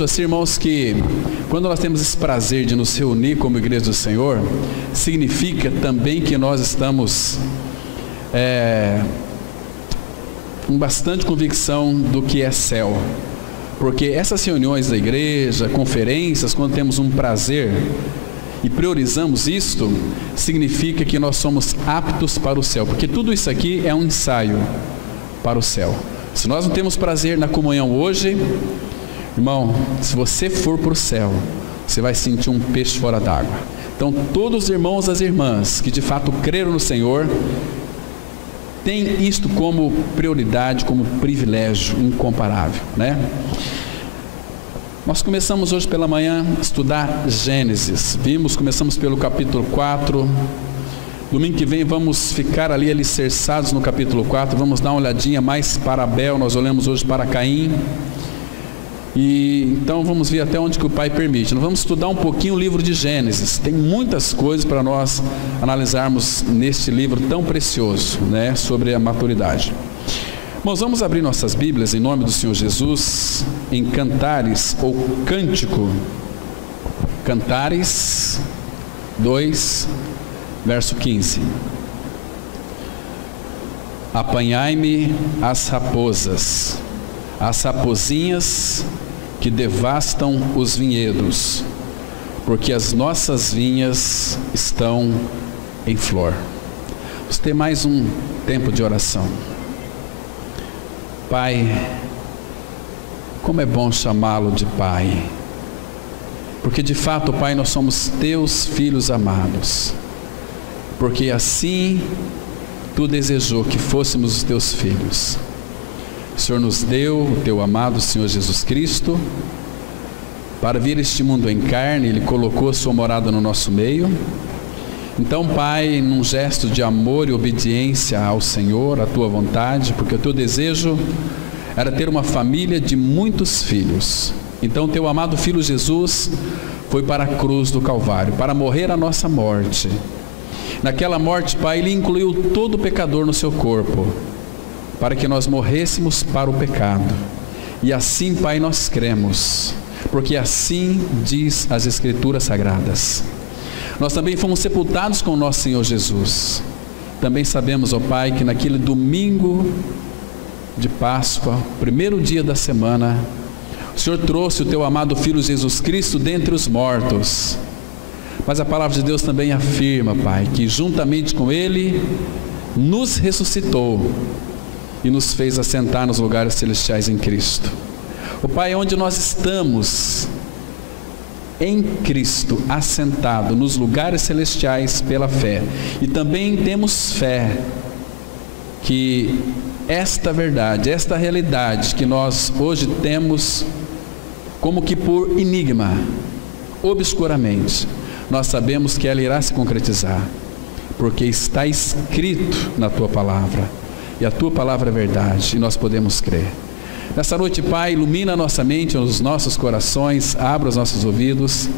Assim, irmãos, que quando nós temos esse prazer de nos reunir como igreja do Senhor, significa também que nós estamos com bastante convicção do que é céu, porque essas reuniões da igreja, conferências, quando temos um prazer e priorizamos isto, significa que nós somos aptos para o céu, porque tudo isso aqui é um ensaio para o céu. Se nós não temos prazer na comunhão hoje, irmão, se você for para o céu, você vai sentir um peixe fora d'água. Então, todos os irmãos e as irmãs que de fato creram no Senhor, têm isto como prioridade, como privilégio incomparável, né? Nós começamos hoje pela manhã a estudar Gênesis. Começamos pelo capítulo 4. Domingo que vem vamos ficar ali alicerçados no capítulo 4. Vamos dar uma olhadinha mais para Abel. Nós olhamos hoje para Caim. E então vamos ver até onde que o Pai permite. Nós vamos estudar um pouquinho o livro de Gênesis. Tem muitas coisas para nós analisarmos neste livro tão precioso, né, sobre a maturidade. Nós vamos abrir nossas Bíblias em nome do Senhor Jesus em Cantares ou Cântico. Cantares 2, verso 15. Apanhai-me as raposas, as rapozinhas que devastam os vinhedos, porque as nossas vinhas estão em flor. Vamos ter mais um tempo de oração. Pai, como é bom chamá-lo de Pai, porque de fato, Pai, nós somos teus filhos amados, porque assim tu desejou que fôssemos os teus filhos. O Senhor nos deu o teu amado Senhor Jesus Cristo para vir este mundo em carne. Ele colocou a sua morada no nosso meio. Então, Pai, num gesto de amor e obediência ao Senhor, à tua vontade, porque o teu desejo era ter uma família de muitos filhos. Então, teu amado Filho Jesus foi para a cruz do Calvário, para morrer a nossa morte. Naquela morte, Pai, Ele incluiu todo pecador no seu corpo, para que nós morrêssemos para o pecado. E assim, Pai, nós cremos, porque assim diz as Escrituras Sagradas. Nós também fomos sepultados com o nosso Senhor Jesus. Também sabemos, ó Pai, que naquele domingo de Páscoa, primeiro dia da semana, o Senhor trouxe o teu amado Filho Jesus Cristo dentre os mortos. Mas a palavra de Deus também afirma, Pai, que juntamente com Ele nos ressuscitou e nos fez assentar nos lugares celestiais em Cristo. O Pai, onde nós estamos em Cristo, assentado nos lugares celestiais pela fé, e também temos fé que esta verdade, esta realidade que nós hoje temos como que por enigma, obscuramente, nós sabemos que ela irá se concretizar, porque está escrito na tua palavra, e a tua palavra é verdade, e nós podemos crer. Nessa noite, Pai, ilumina a nossa mente, os nossos corações, abra os nossos ouvidos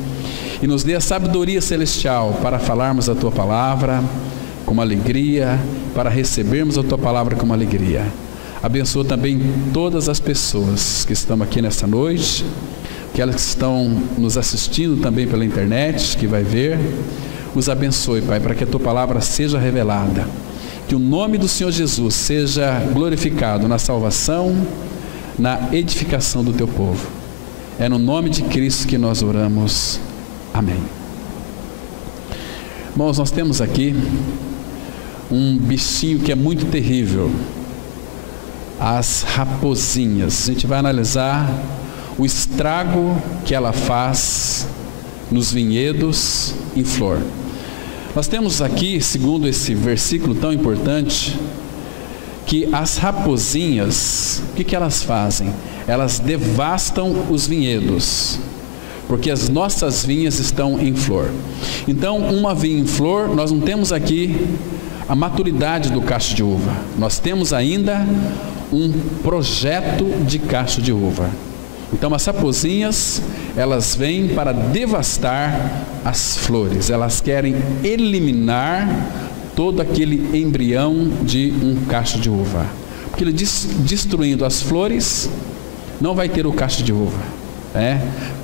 e nos dê a sabedoria celestial para falarmos a tua palavra com alegria, para recebermos a tua palavra com alegria. Abençoa também todas as pessoas que estão aqui nessa noite, aquelas que estão nos assistindo também pela internet, que vai ver. Os abençoe, Pai, para que a tua palavra seja revelada, que o nome do Senhor Jesus seja glorificado na salvação, na edificação do teu povo. É no nome de Cristo que nós oramos. Amém. Irmãos, nós temos aqui um bichinho que é muito terrível, as raposinhas. A gente vai analisar o estrago que ela faz nos vinhedos em flor. Nós temos aqui, segundo esse versículo tão importante, que as raposinhas, o que elas fazem? Elas devastam os vinhedos, porque as nossas vinhas estão em flor. Então, uma vinha em flor, nós não temos aqui a maturidade do cacho de uva, nós temos ainda um projeto de cacho de uva. Então, as raposinhas, elas vêm para devastar as flores, elas querem eliminar todo aquele embrião de um cacho de uva, porque ele destruindo as flores, não vai ter o cacho de uva.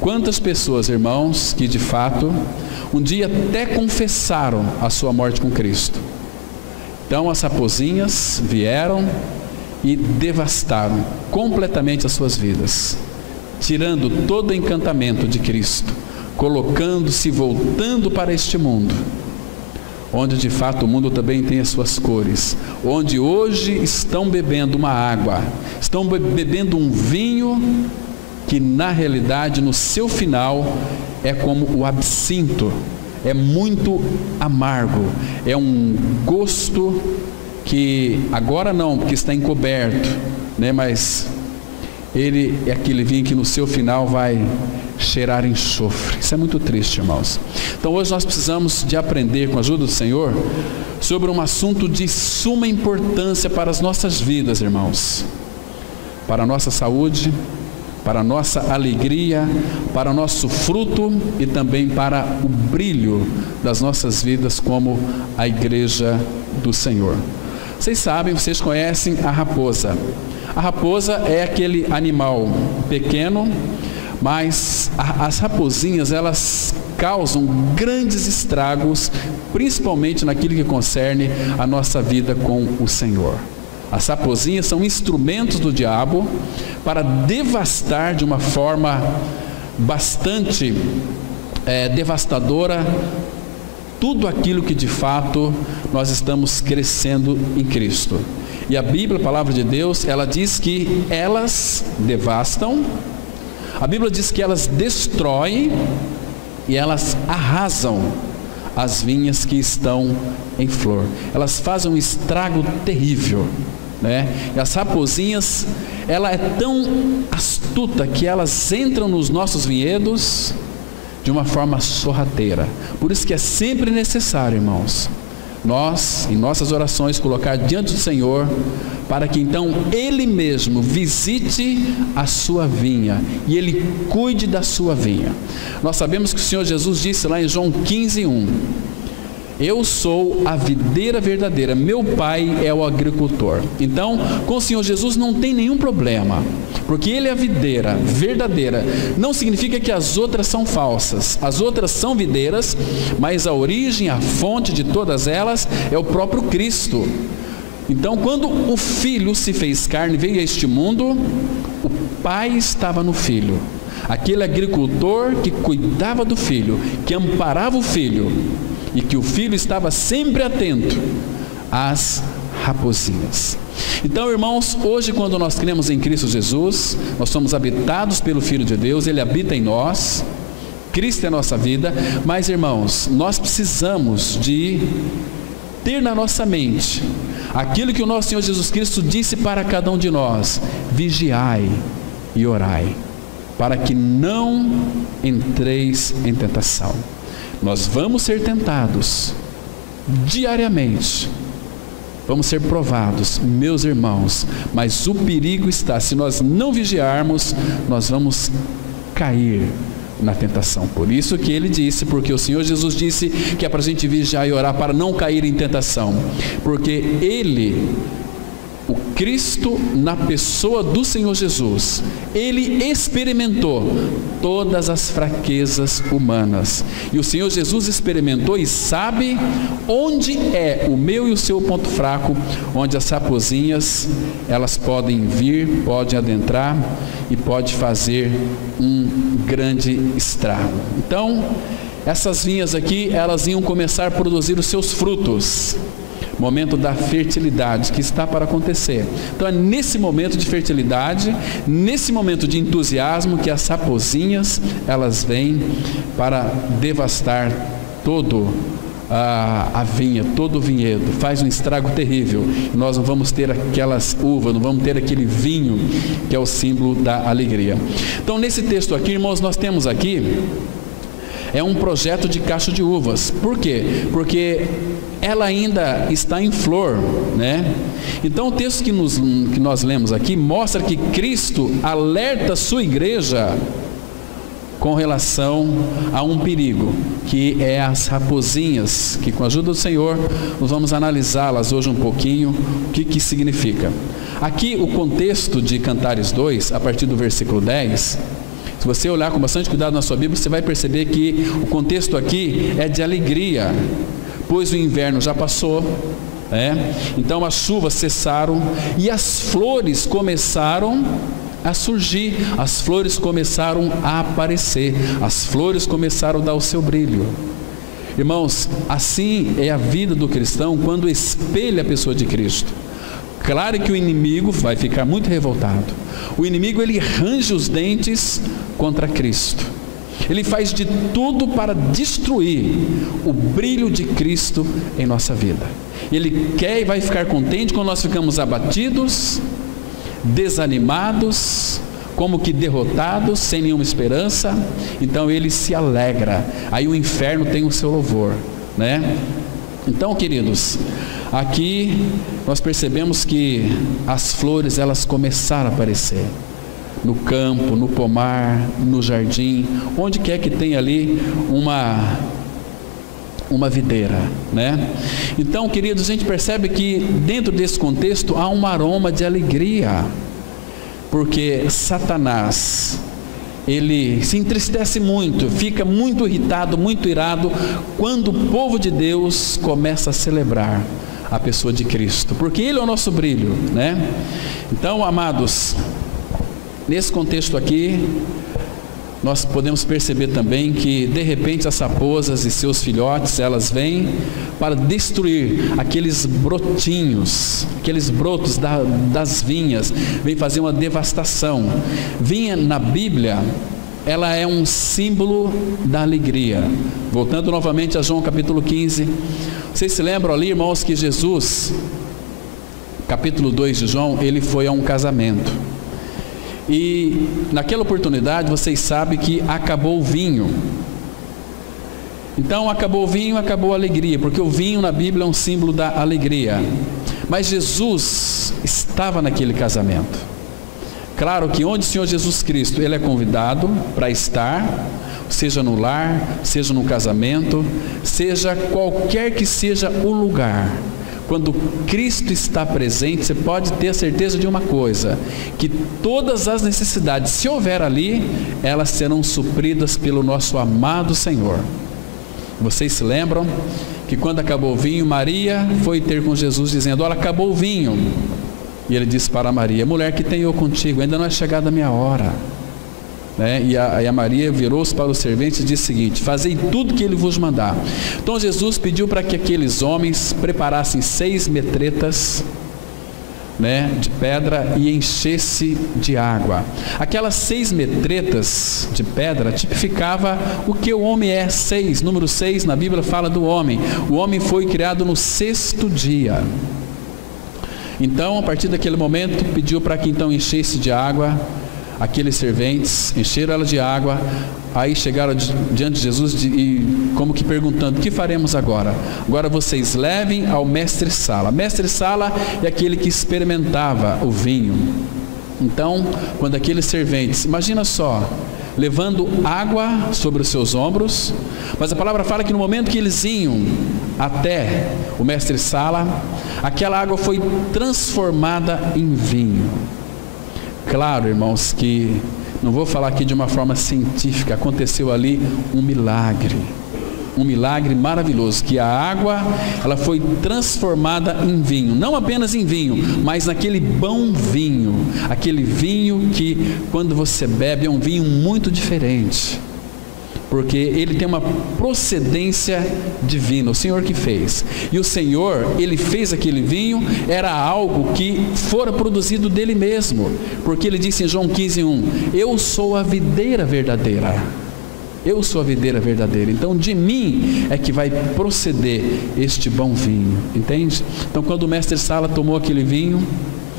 Quantas pessoas, irmãos, que de fato um dia até confessaram a sua morte com Cristo. Então as raposinhas vieram e devastaram completamente as suas vidas, tirando todo o encantamento de Cristo, colocando-se, voltando para este mundo, onde de fato o mundo também tem as suas cores, onde hoje estão bebendo uma água, estão bebendo um vinho que na realidade no seu final é como o absinto, é muito amargo, é um gosto que agora não, porque está encoberto, mas ele é aquele vinho que no seu final vai cheirar enxofre. Isso é muito triste, irmãos. Então hoje nós precisamos de aprender, com a ajuda do Senhor, sobre um assunto de suma importância para as nossas vidas, irmãos, para a nossa saúde, para a nossa alegria, para o nosso fruto e também para o brilho das nossas vidas como a igreja do Senhor. Vocês sabem, vocês conhecem a raposa. A raposa é aquele animal pequeno, mas as raposinhas, elas causam grandes estragos, principalmente naquilo que concerne a nossa vida com o Senhor. As raposinhas são instrumentos do diabo para devastar de uma forma bastante devastadora tudo aquilo que de fato nós estamos crescendo em Cristo. E a Bíblia, a palavra de Deus, ela diz que elas devastam, a Bíblia diz que elas destroem e elas arrasam as vinhas que estão em flor. Elas fazem um estrago terrível, E as raposinhas, ela é tão astuta que elas entram nos nossos vinhedos de uma forma sorrateira. Por isso que é sempre necessário, irmãos, nós, em nossas orações, colocar diante do Senhor, para que então Ele mesmo visite a sua vinha e Ele cuide da sua vinha. Nós sabemos que o Senhor Jesus disse lá em João 15:1: eu sou a videira verdadeira, meu Pai é o agricultor. Então, com o Senhor Jesus não tem nenhum problema, porque Ele é a videira verdadeira. Não significa que as outras são falsas, as outras são videiras, mas a origem, a fonte de todas elas é o próprio Cristo. Então, quando o Filho se fez carne, veio a este mundo, o Pai estava no Filho. Aquele agricultor que cuidava do Filho, que amparava o Filho, e que o Filho estava sempre atento às raposinhas. Então, irmãos, hoje quando nós cremos em Cristo Jesus, nós somos habitados pelo Filho de Deus, Ele habita em nós, Cristo é a nossa vida, mas, irmãos, nós precisamos de ter na nossa mente aquilo que o nosso Senhor Jesus Cristo disse para cada um de nós: vigiai e orai, para que não entreis em tentação. Nós vamos ser tentados diariamente, vamos ser provados, meus irmãos, mas o perigo está, se nós não vigiarmos, nós vamos cair na tentação. Por isso que Ele disse, porque o Senhor Jesus disse que é para a gente vigiar e orar para não cair em tentação, porque Ele, o Cristo, na pessoa do Senhor Jesus, Ele experimentou todas as fraquezas humanas, e o Senhor Jesus experimentou e sabe onde é o meu e o seu ponto fraco, onde as raposinhas, elas podem vir, podem adentrar e pode fazer um grande estrago. Então, essas vinhas aqui, elas iam começar a produzir os seus frutos, momento da fertilidade que está para acontecer. Então é nesse momento de fertilidade, nesse momento de entusiasmo, que as raposinhas, elas vêm para devastar todo a vinha, todo o vinhedo, faz um estrago terrível. Nós não vamos ter aquelas uvas, não vamos ter aquele vinho que é o símbolo da alegria. Então nesse texto aqui, irmãos, nós temos aqui um projeto de cacho de uvas. Por quê? Porque ela ainda está em flor, Então o texto que nós lemos aqui mostra que Cristo alerta a sua igreja com relação a um perigo, que é as raposinhas, que com a ajuda do Senhor nós vamos analisá-las hoje um pouquinho, o que significa. Aqui o contexto de Cantares 2, a partir do versículo 10, Se você olhar com bastante cuidado na sua Bíblia, você vai perceber que o contexto aqui é de alegria, pois o inverno já passou, então as chuvas cessaram e as flores começaram a surgir, as flores começaram a aparecer, as flores começaram a dar o seu brilho. Irmãos, assim é a vida do cristão quando espelha a pessoa de Cristo. Claro que o inimigo vai ficar muito revoltado. O inimigo, ele range os dentes contra Cristo. Ele faz de tudo para destruir o brilho de Cristo em nossa vida. Ele quer e vai ficar contente quando nós ficamos abatidos, desanimados, como que derrotados, sem nenhuma esperança. Então ele se alegra. Aí o inferno tem o seu louvor, Então, queridos, aqui nós percebemos que as flores, elas começaram a aparecer no campo, no pomar, no jardim, onde quer que tenha ali uma videira, Então, queridos, a gente percebe que dentro desse contexto há um aroma de alegria, porque Satanás, ele se entristece muito, fica muito irritado, muito irado, quando o povo de Deus começa a celebrar a pessoa de Cristo, porque Ele é o nosso brilho, Então, amados, nesse contexto aqui, nós podemos perceber também que de repente as raposas e seus filhotes, elas vêm para destruir aqueles brotinhos, aqueles brotos das vinhas, vem fazer uma devastação. Vinha na Bíblia, ela é um símbolo da alegria. Voltando novamente a João capítulo 15, vocês se lembram ali, irmãos, que Jesus, capítulo 2 de João, ele foi a um casamento. E naquela oportunidade, vocês sabem que acabou o vinho. Então acabou o vinho, acabou a alegria, porque o vinho na Bíblia é um símbolo da alegria. Mas Jesus estava naquele casamento. Claro que onde o Senhor Jesus Cristo, Ele é convidado para estar, seja no lar, seja no casamento, seja qualquer que seja o lugar. Quando Cristo está presente, você pode ter a certeza de uma coisa, que todas as necessidades, se houver ali, elas serão supridas pelo nosso amado Senhor. Vocês se lembram que quando acabou o vinho, Maria foi ter com Jesus dizendo: olha, acabou o vinho. E ele disse para Maria: mulher, que tenho eu contigo? Ainda não é chegada a minha hora. E a Maria virou-se para os serventes e disse o seguinte: fazei tudo que ele vos mandar. Então Jesus pediu para que aqueles homens preparassem 6 metretas de pedra e enchesse de água. Aquelas 6 metretas de pedra tipificava o que o homem é. 6, número 6 na Bíblia fala do homem. O homem foi criado no 6º dia. Então, a partir daquele momento, pediu para que então enchesse de água. Aqueles serventes encheram ela de água, aí chegaram diante de Jesus e como que perguntando: o que faremos agora? Agora vocês levem ao mestre-sala. Mestre-sala é aquele que experimentava o vinho. Então, quando aqueles serventes, imagina só, levando água sobre os seus ombros, mas a palavra fala que no momento que eles iam até o mestre-sala, aquela água foi transformada em vinho. Claro, irmãos, que não vou falar aqui de uma forma científica, aconteceu ali um milagre maravilhoso, que a água, ela foi transformada em vinho, não apenas em vinho, mas naquele bom vinho, aquele vinho que quando você bebe é um vinho muito diferente, porque ele tem uma procedência divina, o Senhor que fez. E o Senhor, Ele fez aquele vinho, era algo que fora produzido dele mesmo, porque Ele disse em João 15:1, eu sou a videira verdadeira. Eu sou a videira verdadeira, então de mim é que vai proceder este bom vinho, entende? Então quando o mestre-sala tomou aquele vinho,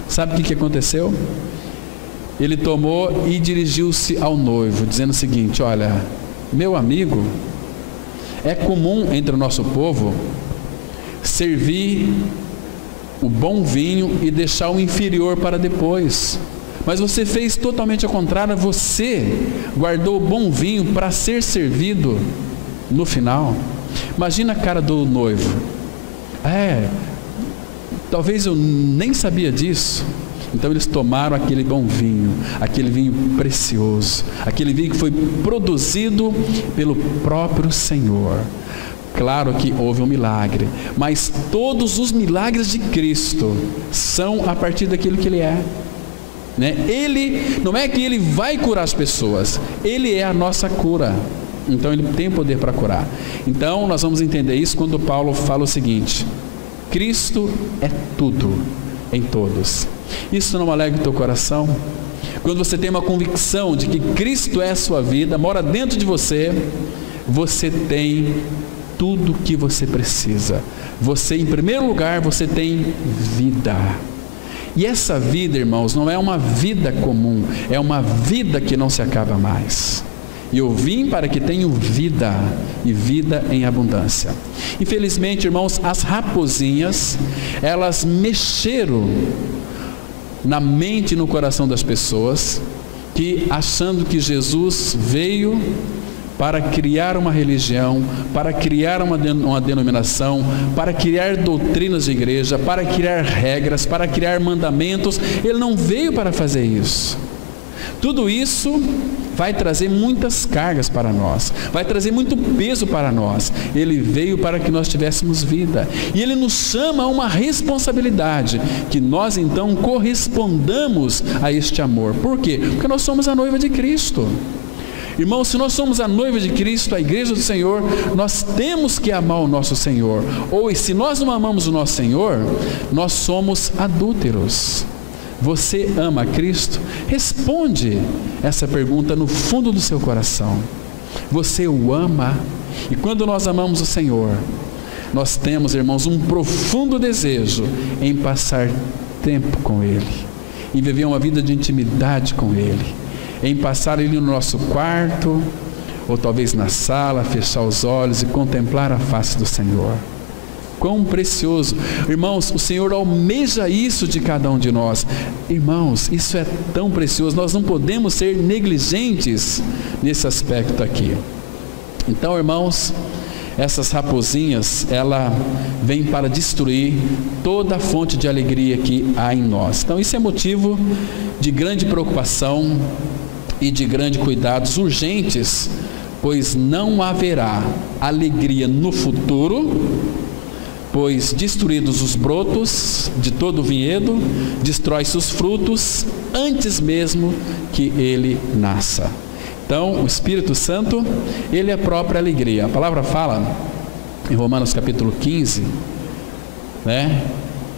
sabe o que aconteceu? Ele tomou e dirigiu-se ao noivo, dizendo o seguinte: olha, meu amigo, é comum entre o nosso povo servir o bom vinho e deixar o inferior para depois, mas você fez totalmente ao contrário. Você guardou o bom vinho para ser servido no final. Imagina a cara do noivo: talvez eu nem sabia disso. Então eles tomaram aquele bom vinho, aquele vinho precioso, aquele vinho que foi produzido pelo próprio Senhor. Claro que houve um milagre, mas todos os milagres de Cristo são a partir daquilo que Ele é. Ele, não é que Ele vai curar as pessoas, Ele é a nossa cura. Então Ele tem poder para curar. Então nós vamos entender isso quando Paulo fala o seguinte: Cristo é tudo em todos. Isso não alegra o teu coração? Quando você tem uma convicção de que Cristo é a sua vida, mora dentro de você, você tem tudo que você precisa. Você, em primeiro lugar, você tem vida. E essa vida, irmãos, não é uma vida comum, é uma vida que não se acaba mais. E eu vim para que tenham vida, e vida em abundância. Infelizmente, irmãos, as raposinhas, elas mexeram na mente e no coração das pessoas, que achando que Jesus veio para criar uma religião, para criar uma denominação, para criar doutrinas de igreja, para criar regras, para criar mandamentos. Ele não veio para fazer isso. Tudo isso vai trazer muitas cargas para nós, vai trazer muito peso para nós. Ele veio para que nós tivéssemos vida, e Ele nos chama a uma responsabilidade, que nós então correspondamos a este amor. Por quê? Porque nós somos a noiva de Cristo. Irmãos, se nós somos a noiva de Cristo, a igreja do Senhor, nós temos que amar o nosso Senhor. Ou se nós não amamos o nosso Senhor, nós somos adúlteros. Você ama a Cristo? Responde essa pergunta no fundo do seu coração. Você o ama? E quando nós amamos o Senhor, nós temos, irmãos, um profundo desejo em passar tempo com Ele, em viver uma vida de intimidade com Ele, em passar Ele no nosso quarto, ou talvez na sala, fechar os olhos e contemplar a face do Senhor. Quão precioso! Irmãos, o Senhor almeja isso de cada um de nós. Irmãos, isso é tão precioso, nós não podemos ser negligentes nesse aspecto aqui. Então, irmãos, essas raposinhas, ela vem para destruir toda a fonte de alegria que há em nós. Então isso é motivo de grande preocupação e de grandes cuidados urgentes, pois não haverá alegria no futuro, pois destruídos os brotos de todo o vinhedo, destrói-se os frutos antes mesmo que ele nasça. Então, o Espírito Santo, Ele é a própria alegria. A palavra fala, em Romanos capítulo 15,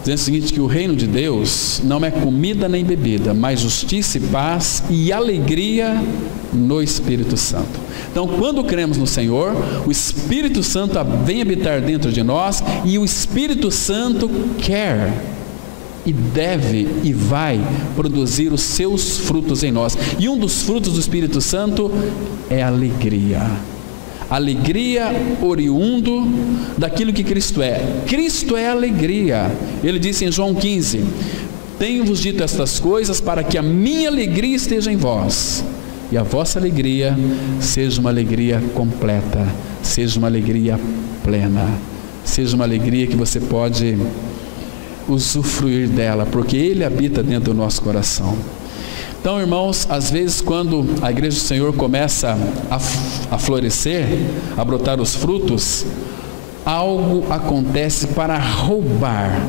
dizendo o seguinte, que o reino de Deus não é comida nem bebida, mas justiça e paz e alegria no Espírito Santo. Então, quando cremos no Senhor, o Espírito Santo vem habitar dentro de nós, e o Espírito Santo quer e deve e vai produzir os seus frutos em nós. E um dos frutos do Espírito Santo é a alegria. Alegria oriundo daquilo que Cristo é. Cristo é alegria. Ele disse em João 15: tenho-vos dito estas coisas para que a minha alegria esteja em vós, e a vossa alegria seja uma alegria completa, seja uma alegria plena, seja uma alegria que você pode usufruir dela, porque Ele habita dentro do nosso coração. Então, irmãos, às vezes quando a igreja do Senhor começa a florescer, a brotar os frutos, algo acontece para roubar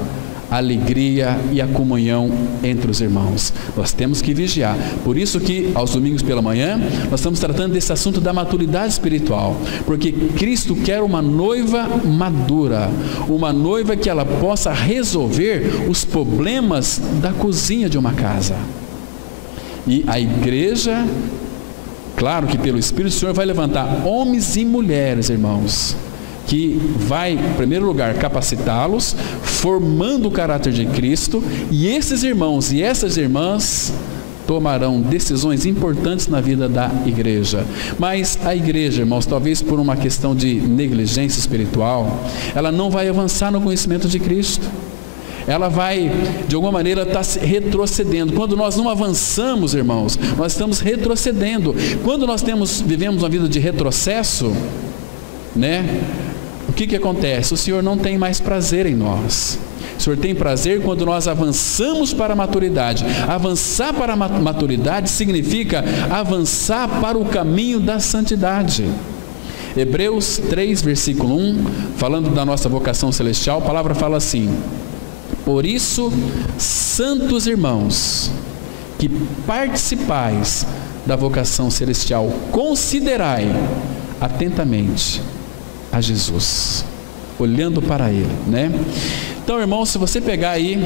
a alegria e a comunhão entre os irmãos. Nós temos que vigiar. Por isso que aos domingos pela manhã nós estamos tratando desse assunto da maturidade espiritual, porque Cristo quer uma noiva madura, uma noiva que ela possa resolver os problemas da cozinha de uma casa. E a igreja, claro que pelo Espírito do Senhor, vai levantar homens e mulheres, irmãos, que vai, em primeiro lugar, capacitá-los, formando o caráter de Cristo, e esses irmãos e essas irmãs tomarão decisões importantes na vida da igreja. Mas a igreja, irmãos, talvez por uma questão de negligência espiritual, ela não vai avançar no conhecimento de Cristo. Ela vai, de alguma maneira, estar retrocedendo. Quando nós não avançamos, irmãos, nós estamos retrocedendo. Quando nós vivemos uma vida de retrocesso, o que acontece? O Senhor não tem mais prazer em nós. O Senhor tem prazer quando nós avançamos para a maturidade. Avançar para a maturidade significa avançar para o caminho da santidade. Hebreus 3, versículo 1, falando da nossa vocação celestial, a palavra fala assim: por isso, santos irmãos, que participais da vocação celestial, considerai atentamente a Jesus, olhando para Ele, né? Então, irmãos, se você pegar aí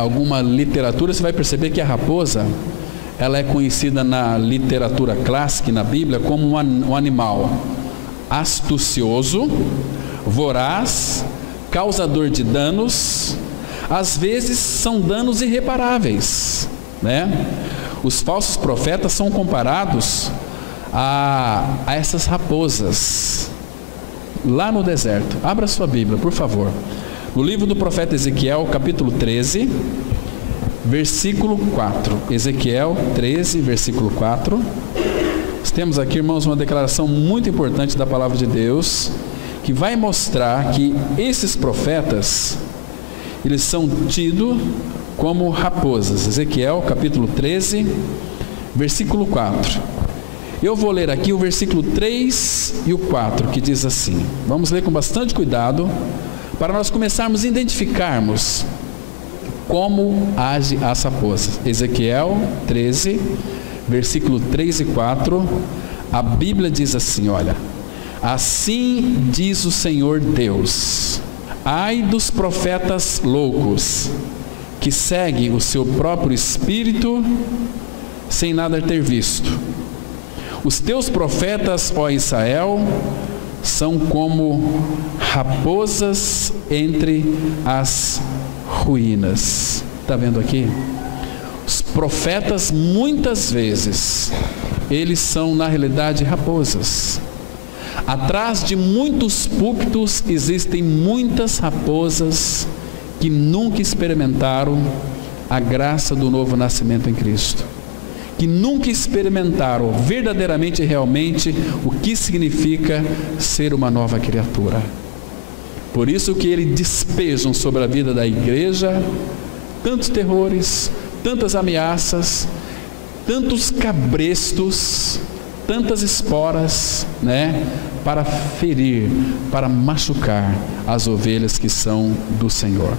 alguma literatura, você vai perceber que a raposa, ela é conhecida na literatura clássica e na Bíblia como um animal astucioso, voraz, causador de danos. Às vezes são danos irreparáveis, né? Os falsos profetas são comparados a essas raposas lá no deserto. Abra sua Bíblia, por favor, no livro do profeta Ezequiel, capítulo 13, versículo 4. Ezequiel 13, versículo 4. Nós temos aqui, irmãos, uma declaração muito importante da palavra de Deus, que vai mostrar que esses profetas, eles são tidos como raposas. Ezequiel capítulo 13, versículo 4. Eu vou ler aqui o versículo 3 e o 4, que diz assim. Vamos ler com bastante cuidado, para nós começarmos a identificarmos como age as raposas. Ezequiel 13, versículo 3 e 4, a Bíblia diz assim, olha: assim diz o Senhor Deus: ai dos profetas loucos, que seguem o seu próprio espírito, sem nada ter visto. Os teus profetas, ó Israel, são como raposas entre as ruínas. Está vendo aqui? Os profetas, muitas vezes, eles são na realidade raposas. Atrás de muitos púlpitos existem muitas raposas que nunca experimentaram a graça do novo nascimento em Cristo, que nunca experimentaram verdadeiramente e realmente o que significa ser uma nova criatura. Por isso que eles despejam sobre a vida da igreja tantos terrores, tantas ameaças, tantos cabrestos, tantas esporas, né, para ferir, para machucar as ovelhas que são do Senhor.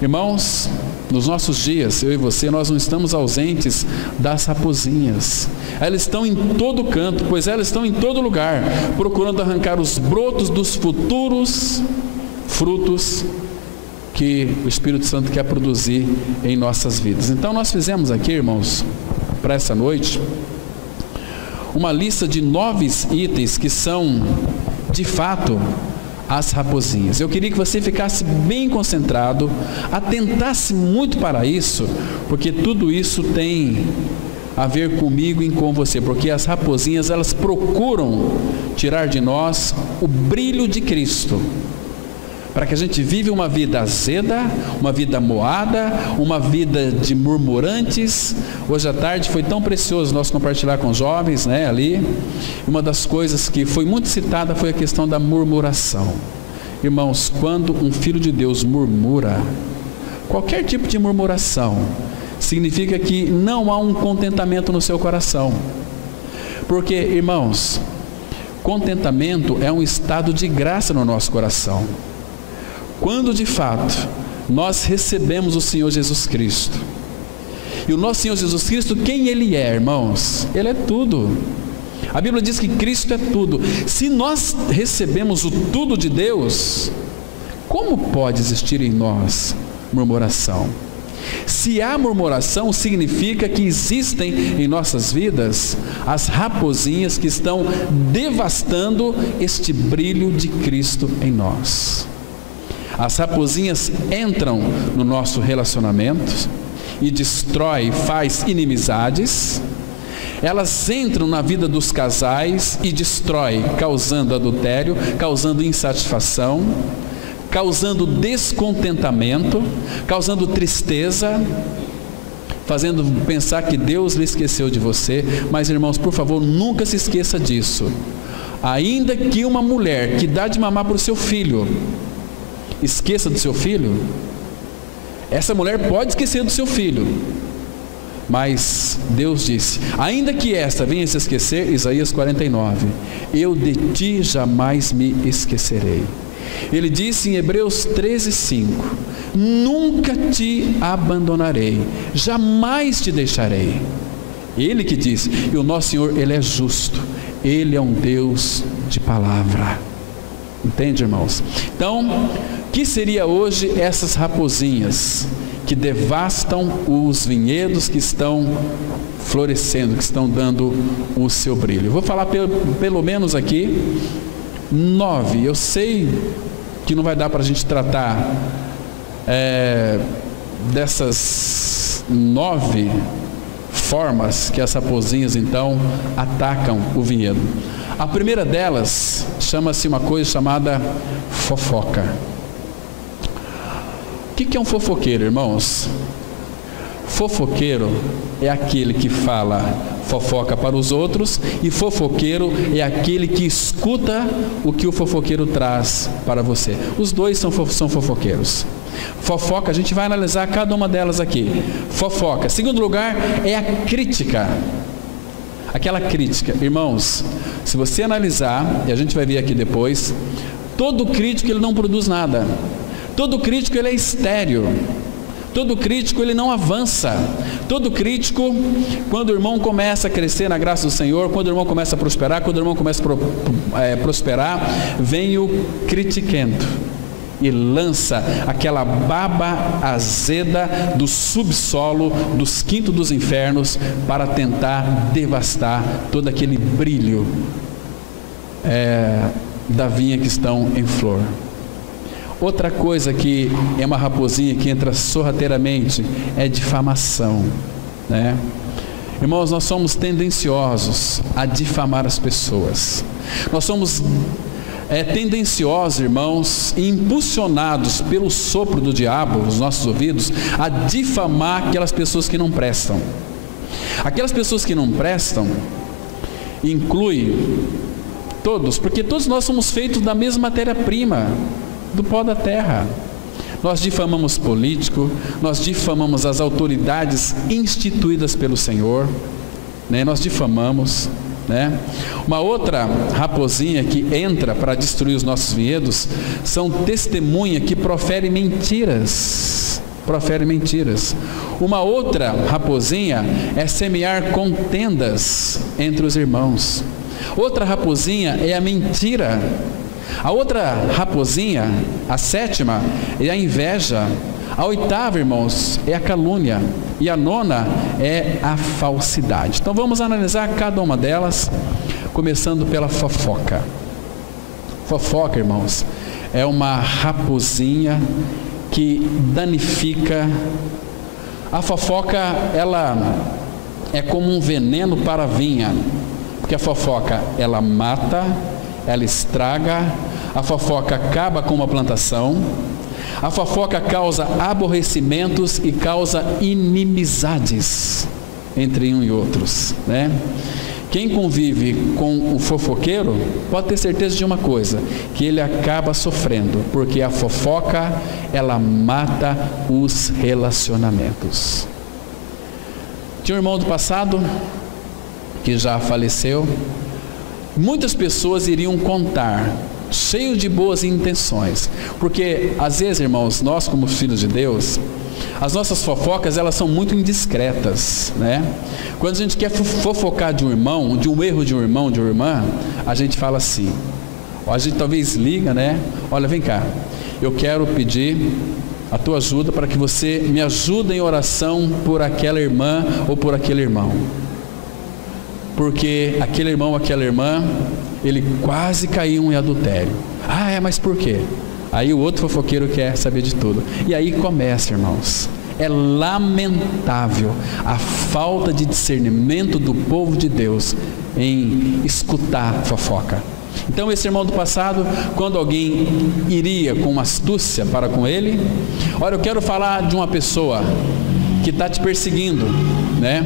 Irmãos, nos nossos dias, eu e você, nós não estamos ausentes das raposinhas. Elas estão em todo canto, pois elas estão em todo lugar, procurando arrancar os brotos dos futuros frutos que o Espírito Santo quer produzir em nossas vidas. Então nós fizemos aqui, irmãos, para essa noite, uma lista de 9 itens que são, de fato, as raposinhas. Eu queria que você ficasse bem concentrado, atentasse muito para isso, porque tudo isso tem a ver comigo e com você, porque as raposinhas, elas procuram tirar de nós o brilho de Cristo, para que a gente vive uma vida azeda, uma vida moada, uma vida de murmurantes. Hoje à tarde foi tão precioso nós compartilhar com os jovens, né, ali. Uma das coisas que foi muito citada foi a questão da murmuração. Irmãos, quando um filho de Deus murmura, qualquer tipo de murmuração, significa que não há um contentamento no seu coração. Porque, irmãos, contentamento é um estado de graça no nosso coração. Quando de fato nós recebemos o Senhor Jesus Cristo, e o nosso Senhor Jesus Cristo, quem Ele é, irmãos? Ele é tudo. A Bíblia diz que Cristo é tudo. Se nós recebemos o tudo de Deus, como pode existir em nós murmuração? Se há murmuração, significa que existem em nossas vidas as raposinhas que estão devastando este brilho de Cristo em nós. As raposinhas entram no nosso relacionamento e destrói, faz inimizades. Elas entram na vida dos casais e destrói, causando adultério, causando insatisfação, causando descontentamento, causando tristeza, fazendo pensar que Deus lhe esqueceu de você. Mas, irmãos, por favor, nunca se esqueça disso. Ainda que uma mulher que dá de mamar para o seu filho esqueça do seu filho? Essa mulher pode esquecer do seu filho, mas Deus disse: ainda que esta venha se esquecer, Isaías 49, eu de ti jamais me esquecerei. Ele disse em Hebreus 13:5, nunca te abandonarei, jamais te deixarei. Ele que disse, e o nosso Senhor, Ele é justo, Ele é um Deus de palavra. Entende, irmãos? Então, que seria hoje essas raposinhas que devastam os vinhedos que estão florescendo, que estão dando o seu brilho? Eu vou falar pelo menos aqui 9. Eu sei que não vai dar para a gente tratar dessas 9 formas que as raposinhas então atacam o vinhedo. A primeira delas chama-se uma coisa chamada fofoca. O que é um fofoqueiro, irmãos? Fofoqueiro é aquele que fala fofoca para os outros, e fofoqueiro é aquele que escuta o que o fofoqueiro traz para você. Os dois são fofoqueiros. Fofoca, a gente vai analisar cada uma delas aqui. Fofoca. Segundo lugar é a crítica. Aquela crítica, irmãos, se você analisar, e a gente vai ver aqui depois, todo crítico ele não produz nada. Todo crítico ele é estéril. Todo crítico ele não avança. Todo crítico, quando o irmão começa a crescer na graça do Senhor, quando o irmão começa a prosperar, quando o irmão começa a prosperar, vem o criticando e lança aquela baba azeda do subsolo, dos quintos dos infernos, para tentar devastar todo aquele brilho da vinha que estão em flor. Outra coisa que é uma raposinha que entra sorrateiramente é difamação, né? Irmãos, nós somos tendenciosos a difamar as pessoas. Nós somos tendenciosos, irmãos, e impulsionados pelo sopro do diabo nos nossos ouvidos a difamar aquelas pessoas que não prestam. Aquelas pessoas que não prestam inclui todos, porque todos nós somos feitos da mesma matéria-prima, do pó da terra. Nós difamamos político, nós difamamos as autoridades instituídas pelo Senhor, né? Nós difamamos, né? Uma outra raposinha que entra para destruir os nossos vinhedos são testemunhas que proferem mentiras. Uma outra raposinha é semear contendas entre os irmãos. Outra raposinha é a mentira. A outra raposinha, a 7ª, é a inveja. A 8ª, irmãos, é a calúnia. E a 9ª é a falsidade. Então vamos analisar cada uma delas, começando pela fofoca. Fofoca, irmãos, é uma raposinha que danifica. A fofoca, ela é como um veneno para a vinha, porque a fofoca, ela mata, ela estraga, a fofoca acaba com uma plantação, a fofoca causa aborrecimentos e causa inimizades entre um e outros, né? Quem convive com o fofoqueiro pode ter certeza de uma coisa, que ele acaba sofrendo, porque a fofoca, ela mata os relacionamentos. Tinha um irmão do passado que já faleceu. Muitas pessoas iriam contar, cheio de boas intenções, porque às vezes, irmãos, nós como filhos de Deus, as nossas fofocas, elas são muito indiscretas, né? Quando a gente quer fofocar de um irmão, de um erro de um irmão, de uma irmã, a gente fala assim, a gente talvez liga, né? Olha, vem cá, eu quero pedir a tua ajuda para que você me ajude em oração por aquela irmã ou por aquele irmão, porque aquele irmão, aquela irmã, ele quase caiu em adultério. Ah, mas por quê? Aí o outro fofoqueiro quer saber de tudo. E aí começa, irmãos. É lamentável a falta de discernimento do povo de Deus em escutar fofoca. Então esse irmão do passado, quando alguém iria com astúcia para com ele, olha, eu quero falar de uma pessoa que está te perseguindo, né?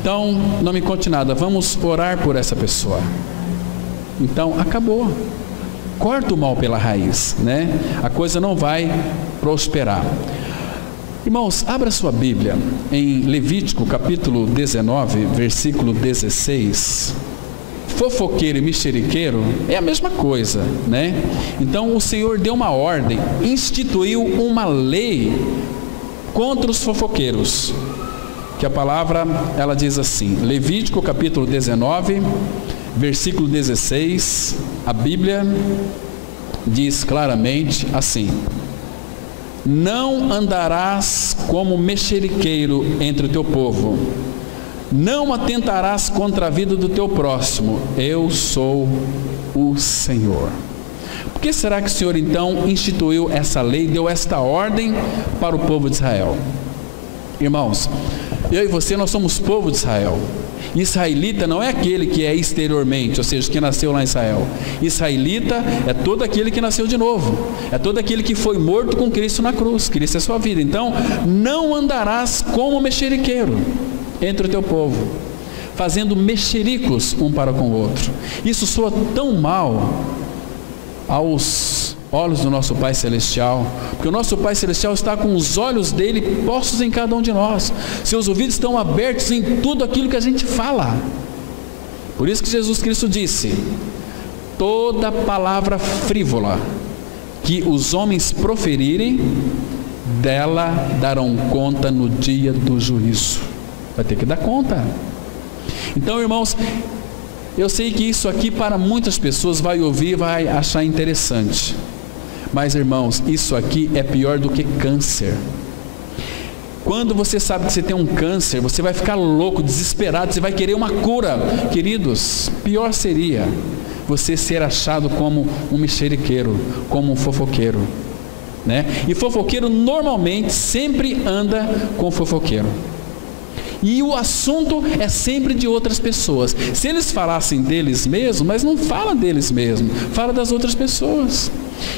Então, não me conte nada, vamos orar por essa pessoa. Então, acabou. corta o mal pela raiz, né? A coisa não vai prosperar. Irmãos, abra sua Bíblia em Levítico capítulo 19, versículo 16. Fofoqueiro e mexeriqueiro é a mesma coisa, né? Então o Senhor deu uma ordem, instituiu uma lei contra os fofoqueiros, que a palavra, ela diz assim, Levítico capítulo 19, versículo 16, a Bíblia diz claramente assim: não andarás como mexeriqueiro entre o teu povo, não atentarás contra a vida do teu próximo, eu sou o Senhor. Por que será que o Senhor então instituiu essa lei, deu esta ordem para o povo de Israel? Irmãos, eu e você, nós somos povo de Israel. Israelita não é aquele que é exteriormente, ou seja, que nasceu lá em Israel. Israelita é todo aquele que nasceu de novo, é todo aquele que foi morto com Cristo na cruz. Cristo é a sua vida. Então, não andarás como mexeriqueiro entre o teu povo, fazendo mexericos um para com o outro. Isso soa tão mal aos olhos do nosso Pai Celestial, porque o nosso Pai Celestial está com os olhos dele postos em cada um de nós. Seus ouvidos estão abertos em tudo aquilo que a gente fala. Por isso que Jesus Cristo disse: toda palavra frívola que os homens proferirem, dela darão conta no dia do juízo. Vai ter que dar conta. Então, irmãos, eu sei que isso aqui para muitas pessoas vai ouvir, vai achar interessante. Mas, irmãos, isso aqui é pior do que câncer. Quando você sabe que você tem um câncer, você vai ficar louco, desesperado, você vai querer uma cura. Queridos, pior seria você ser achado como um mexeriqueiro, como um fofoqueiro, né? E fofoqueiro normalmente sempre anda com fofoqueiro. E o assunto é sempre de outras pessoas. Se eles falassem deles mesmos, mas não fala deles mesmos, fala das outras pessoas.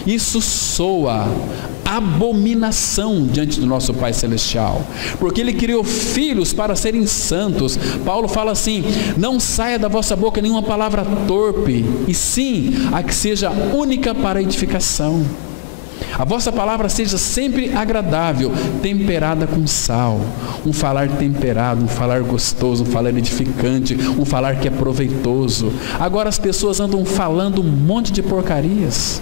Isso soa abominação diante do nosso Pai Celestial, porque Ele criou filhos para serem santos. Paulo fala assim: não saia da vossa boca nenhuma palavra torpe, e sim a que seja única para edificação. A vossa palavra seja sempre agradável, temperada com sal. Um falar temperado, um falar gostoso, um falar edificante, um falar que é proveitoso. Agora as pessoas andam falando um monte de porcarias,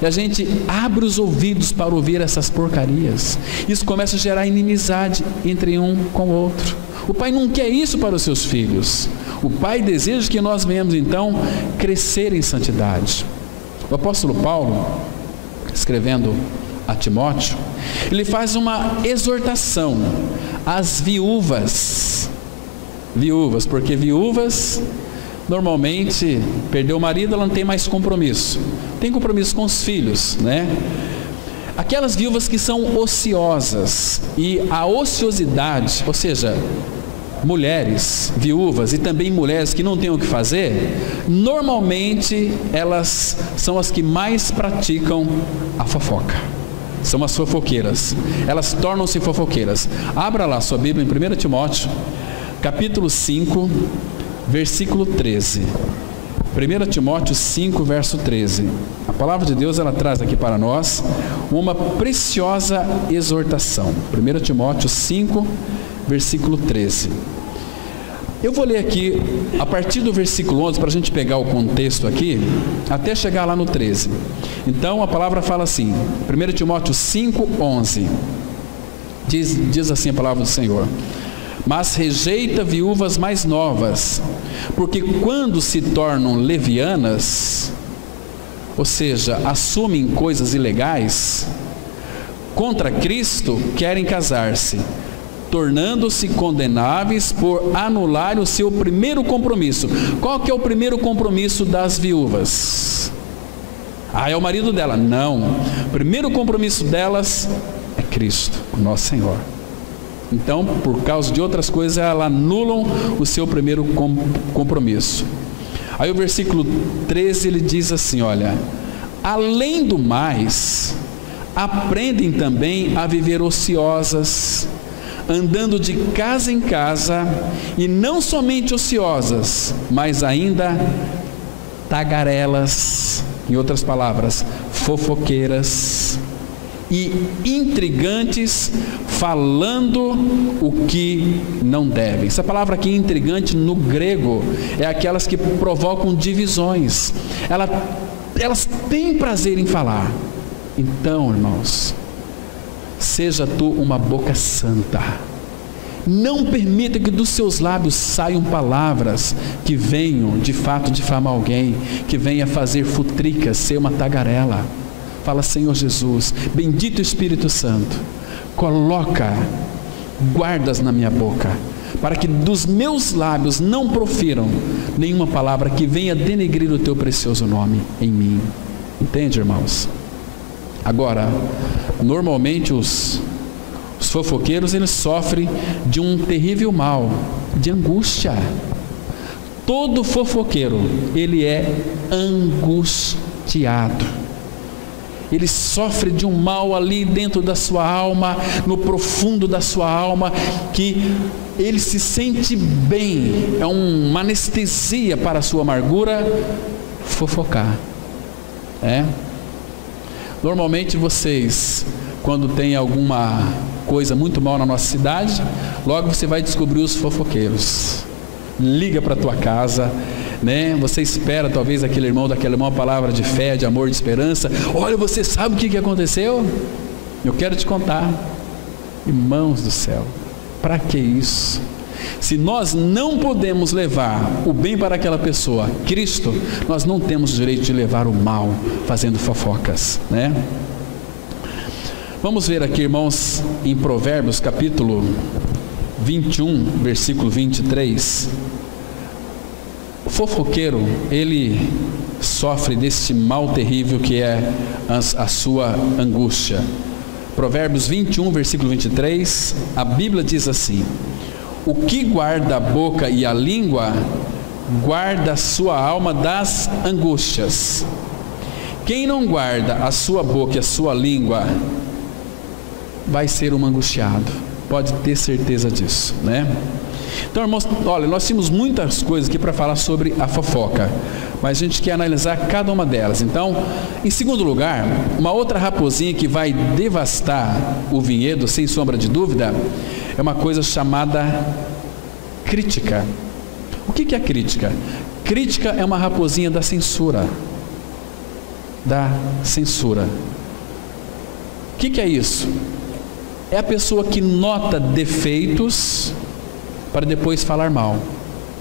e a gente abre os ouvidos para ouvir essas porcarias. Isso começa a gerar inimizade entre um com o outro. O pai não quer isso para os seus filhos. O pai deseja que nós venhamos então crescer em santidade. O apóstolo Paulo, escrevendo a Timóteo, ele faz uma exortação às viúvas, porque viúvas normalmente perdeu o marido, ela não tem mais compromisso, tem compromisso com os filhos, né? Aquelas viúvas que são ociosas, e a ociosidade, ou seja, mulheres viúvas e também mulheres que não têm o que fazer, normalmente elas são as que mais praticam a fofoca, são as fofoqueiras, elas tornam-se fofoqueiras. Abra lá sua Bíblia em 1 Timóteo capítulo 5, versículo 13. 1 Timóteo 5, verso 13. A palavra de Deus, ela traz aqui para nós uma preciosa exortação. 1 Timóteo 5, versículo 13. Eu vou ler aqui a partir do versículo 11 para a gente pegar o contexto aqui até chegar lá no 13. Então a palavra fala assim, 1 Timóteo 5, 11. Diz assim a palavra do Senhor: mas rejeita viúvas mais novas, porque quando se tornam levianas, ou seja, assumem coisas ilegais, contra Cristo querem casar-se, tornando-se condenáveis por anular o seu primeiro compromisso. Qual que é o primeiro compromisso das viúvas? É o marido dela? Não. O primeiro compromisso delas é Cristo, o nosso Senhor. Então, por causa de outras coisas, elas anulam o seu primeiro compromisso. Aí o versículo 13, ele diz assim, olha: além do mais, aprendem também a viver ociosas, andando de casa em casa, e não somente ociosas, mas ainda tagarelas, em outras palavras, fofoqueiras e intrigantes, falando o que não devem. Essa palavra aqui, intrigante, no grego, é aquelas que provocam divisões. Elas têm prazer em falar. Então, irmãos, seja tu uma boca santa. Não permita que dos seus lábios saiam palavras que venham de fato difamar alguém, que venha fazer futricas, ser uma tagarela. Fala: Senhor Jesus, bendito Espírito Santo, coloca guardas na minha boca, para que dos meus lábios não profiram nenhuma palavra que venha denegrir o teu precioso nome em mim. Entende, irmãos? Agora, normalmente os fofoqueiros, eles sofrem de um terrível mal, de angústia. Todo fofoqueiro, ele é angustiado. Ele sofre de um mal ali dentro da sua alma, no profundo da sua alma, que ele se sente bem, é uma anestesia para a sua amargura, fofocar. Normalmente vocês, quando tem alguma coisa muito mal na nossa cidade, logo você vai descobrir os fofoqueiros. Liga para a tua casa, né? Você espera talvez aquele irmão, daquela irmã, uma palavra de fé, de amor, de esperança. Olha, você sabe o que aconteceu? Eu quero te contar. Irmãos do céu, para que isso? Se nós não podemos levar o bem para aquela pessoa, Cristo, nós não temos o direito de levar o mal fazendo fofocas, né? Vamos ver aqui, irmãos, em Provérbios capítulo 21, versículo 23. O fofoqueiro, ele sofre deste mal terrível que é a sua angústia. Provérbios 21, versículo 23, a Bíblia diz assim: o que guarda a boca e a língua, guarda a sua alma das angústias. Quem não guarda a sua boca e a sua língua, vai ser um angustiado, pode ter certeza disso, né? Então, irmãos, olha, nós temos muitas coisas aqui para falar sobre a fofoca, mas a gente quer analisar cada uma delas. Então, em segundo lugar, uma outra raposinha que vai devastar o vinhedo, sem sombra de dúvida, é uma coisa chamada crítica. O que é a crítica? Crítica é uma raposinha da censura. Da censura. O que é isso? É a pessoa que nota defeitos para depois falar mal.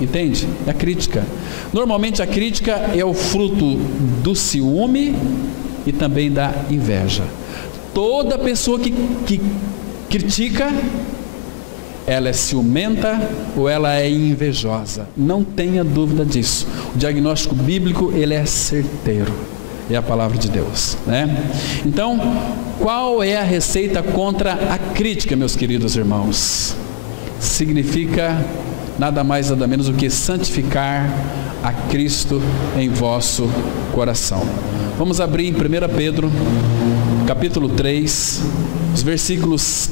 Entende? É a crítica. Normalmente a crítica é o fruto do ciúme e também da inveja. Toda pessoa que critica, ela é ciumenta ou ela é invejosa. Não tenha dúvida disso. O diagnóstico bíblico, ele é certeiro. É a palavra de Deus, né? Então, qual é a receita contra a crítica, meus queridos irmãos? Significa nada mais, nada menos do que santificar a Cristo em vosso coração. Vamos abrir em 1 Pedro, capítulo 3, os versículos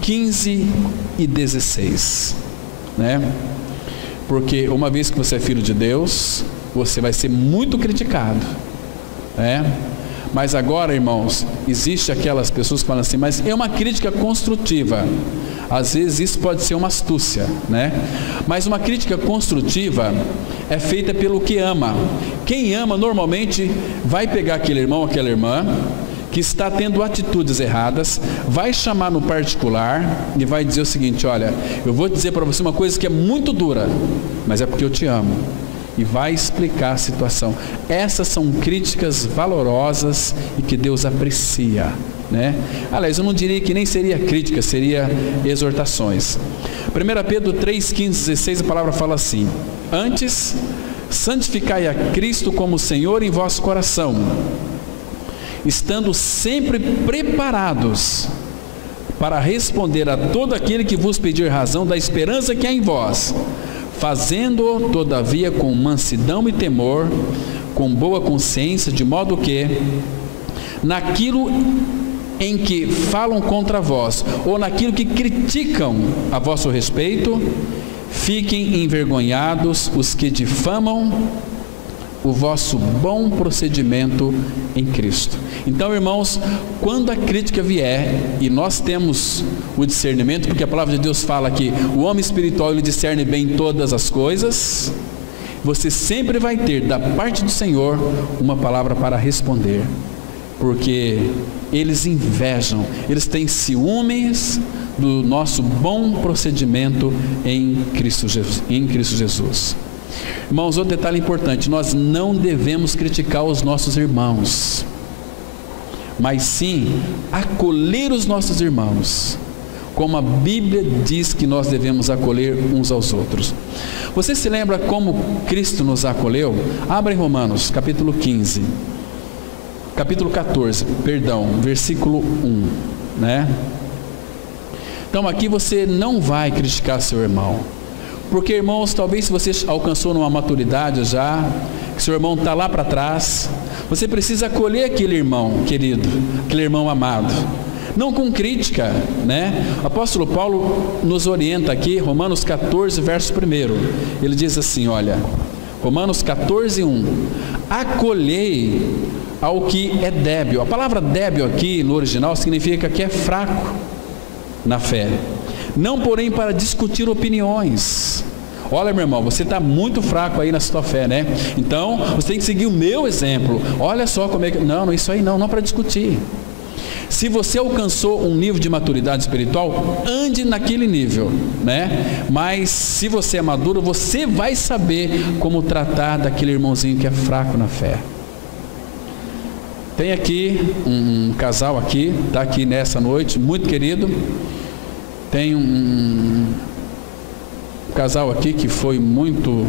15 e 16, né? Porque uma vez que você é filho de Deus, você vai ser muito criticado. Mas agora, irmãos, existe aquelas pessoas que falam assim, mas é uma crítica construtiva. Às vezes isso pode ser uma astúcia, né? Mas uma crítica construtiva é feita pelo que ama. Quem ama normalmente vai pegar aquele irmão, aquela irmã que está tendo atitudes erradas, vai chamar no particular e vai dizer o seguinte: olha, eu vou dizer para você uma coisa que é muito dura, mas é porque eu te amo. E vai explicar a situação. Essas são críticas valorosas e que Deus aprecia, né? Aliás, eu não diria que nem seria crítica, seria exortações. 1 Pedro 3, 15, 16, a palavra fala assim: antes, santificai a Cristo como Senhor em vosso coração, estando sempre preparados para responder a todo aquele que vos pedir razão da esperança que há em vós, fazendo-o todavia com mansidão e temor, com boa consciência, de modo que naquilo em que falam contra vós, ou naquilo que criticam a vosso respeito, fiquem envergonhados os que difamam o vosso bom procedimento em Cristo. Então, irmãos, quando a crítica vier, e nós temos o discernimento, porque a palavra de Deus fala que o homem espiritual ele discerne bem todas as coisas, você sempre vai ter da parte do Senhor uma palavra para responder, porque eles invejam, eles têm ciúmes do nosso bom procedimento em Cristo Jesus. Irmãos, outro detalhe importante: nós não devemos criticar os nossos irmãos, mas sim acolher os nossos irmãos, como a Bíblia diz que nós devemos acolher uns aos outros. Você se lembra como Cristo nos acolheu? Abra em Romanos, capítulo 14, versículo 1, né? Então aqui você não vai criticar seu irmão, porque, irmãos, talvez se você alcançou numa maturidade já, que seu irmão está lá para trás, você precisa acolher aquele irmão querido, aquele irmão amado, não com crítica, né? O apóstolo Paulo nos orienta aqui, Romanos 14, verso 1, ele diz assim, olha, Romanos 14, 1, acolhei ao que é débil. A palavra débil aqui no original significa que é fraco na fé, não porém para discutir opiniões. Olha, meu irmão, você está muito fraco aí na sua fé, né? Então você tem que seguir o meu exemplo. Olha só como é que... Não, isso aí não para discutir. Se você alcançou um nível de maturidade espiritual, ande naquele nível, né? Mas se você é maduro, você vai saber como tratar daquele irmãozinho que é fraco na fé. Tem aqui um casal aqui, está aqui nessa noite, muito querido. Tem um casal aqui que foi muito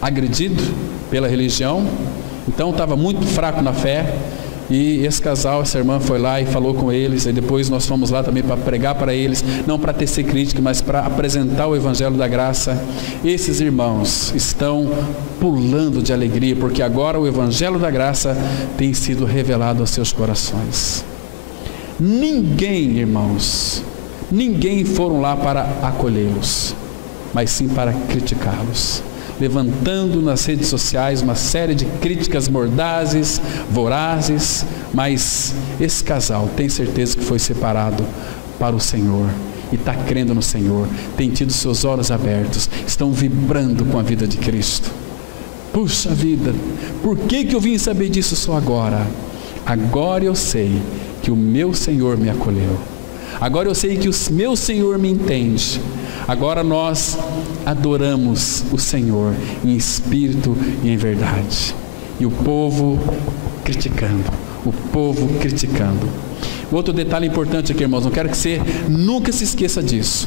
agredido pela religião, então estava muito fraco na fé, e esse casal, essa irmã foi lá e falou com eles, e depois nós fomos lá também para pregar para eles, não para tecer crítica, mas para apresentar o Evangelho da Graça. Esses irmãos estão pulando de alegria, porque agora o Evangelho da Graça tem sido revelado aos seus corações. Ninguém, irmãos, ninguém foram lá para acolhê-los, mas sim para criticá-los, levantando nas redes sociais uma série de críticas mordazes, vorazes. Mas esse casal tem certeza que foi separado para o Senhor e está crendo no Senhor, tem tido seus olhos abertos, estão vibrando com a vida de Cristo. Puxa vida, por que eu vim saber disso só agora? Agora eu sei que o meu Senhor me acolheu, agora eu sei que o meu Senhor me entende. Agora nós adoramos o Senhor em espírito e em verdade. E o povo criticando, Outro detalhe importante aqui, irmãos, não quero que você nunca se esqueça disso.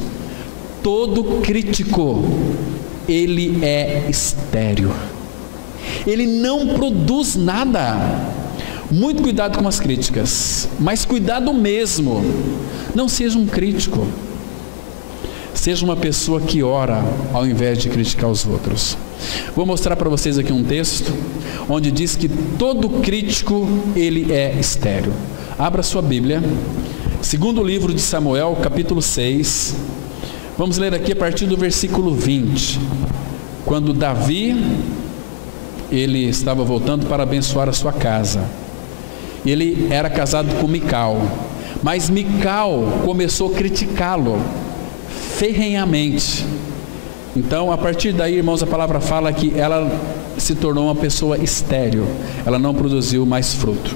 Todo crítico, ele é estéril, ele não produz nada. Muito cuidado com as críticas, mas cuidado mesmo, não seja um crítico. Seja uma pessoa que ora ao invés de criticar os outros. Vou mostrar para vocês aqui um texto onde diz que todo crítico ele é estéril. Abra sua Bíblia, segundo livro de Samuel, capítulo 6. Vamos ler aqui a partir do versículo 20. Quando Davi, ele estava voltando para abençoar a sua casa. Ele era casado com Mical, mas Mical começou a criticá-lo ferrenhamente. Então, a partir daí, irmãos, a palavra fala que ela se tornou uma pessoa estéril, ela não produziu mais fruto.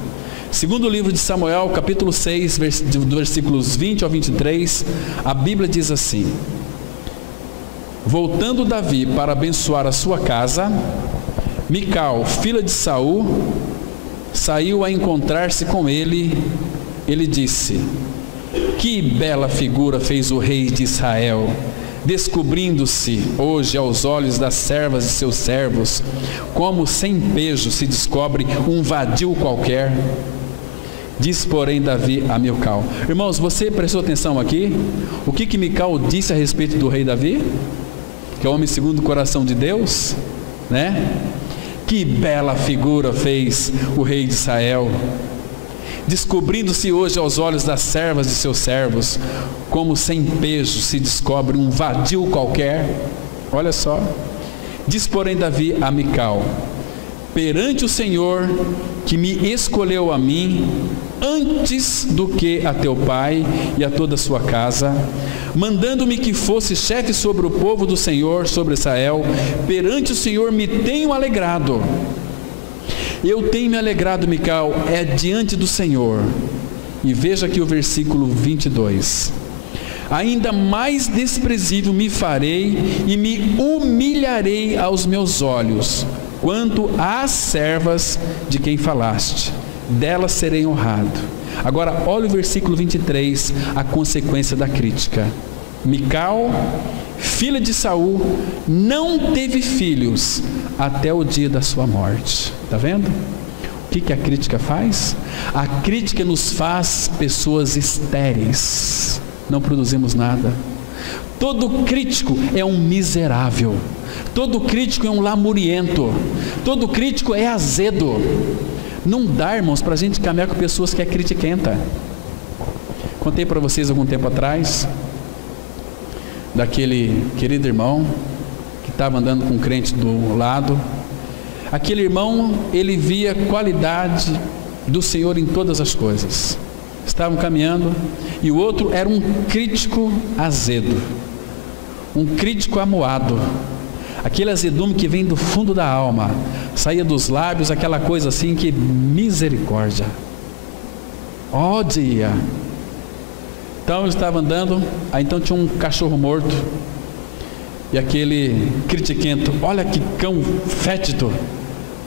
Segundo livro de Samuel, capítulo 6, versículos 20 ao 23, a Bíblia diz assim: voltando Davi para abençoar a sua casa, Mical, filha de Saul, saiu a encontrar-se com ele. Ele disse: que bela figura fez o rei de Israel, descobrindo-se hoje aos olhos das servas de seus servos, como sem pejo se descobre um vadio qualquer. Diz, porém, Davi a Mical. Irmãos, você prestou atenção aqui? O que Mical disse a respeito do rei Davi? Que é o homem segundo o coração de Deus, né? Que bela figura fez o rei de Israel, descobrindo-se hoje aos olhos das servas de seus servos, como sem pejo se descobre um vadio qualquer. Olha só. Diz, porém, Davi a Mical: perante o Senhor, que me escolheu a mim, antes do que a teu pai e a toda a sua casa, mandando-me que fosse chefe sobre o povo do Senhor, sobre Israel. Perante o Senhor me tenho alegrado. Eu tenho me alegrado, Mical, é diante do Senhor. E veja aqui o versículo 22. Ainda mais desprezível me farei e me humilharei aos meus olhos, quanto às servas de quem falaste, delas serei honrado. Agora olha o versículo 23, a consequência da crítica. Mical, filha de Saul, não teve filhos até o dia da sua morte. Está vendo? O que a crítica faz? A crítica nos faz pessoas estéreis, não produzimos nada. Todo crítico é um miserável, todo crítico é um lamuriento, todo crítico é azedo. Não dá, irmãos, para a gente caminhar com pessoas que é critiquenta. Contei para vocês algum tempo atrás daquele querido irmão que estava andando com um crente do lado. Aquele irmão, ele via qualidade do Senhor em todas as coisas. Estavam caminhando e o outro era um crítico azedo, um crítico amuado, aquele azedume que vem do fundo da alma, saía dos lábios, aquela coisa assim que misericórdia, ó dia. Então ele estava andando, aí então tinha um cachorro morto, e aquele critiquento, olha que cão fétido,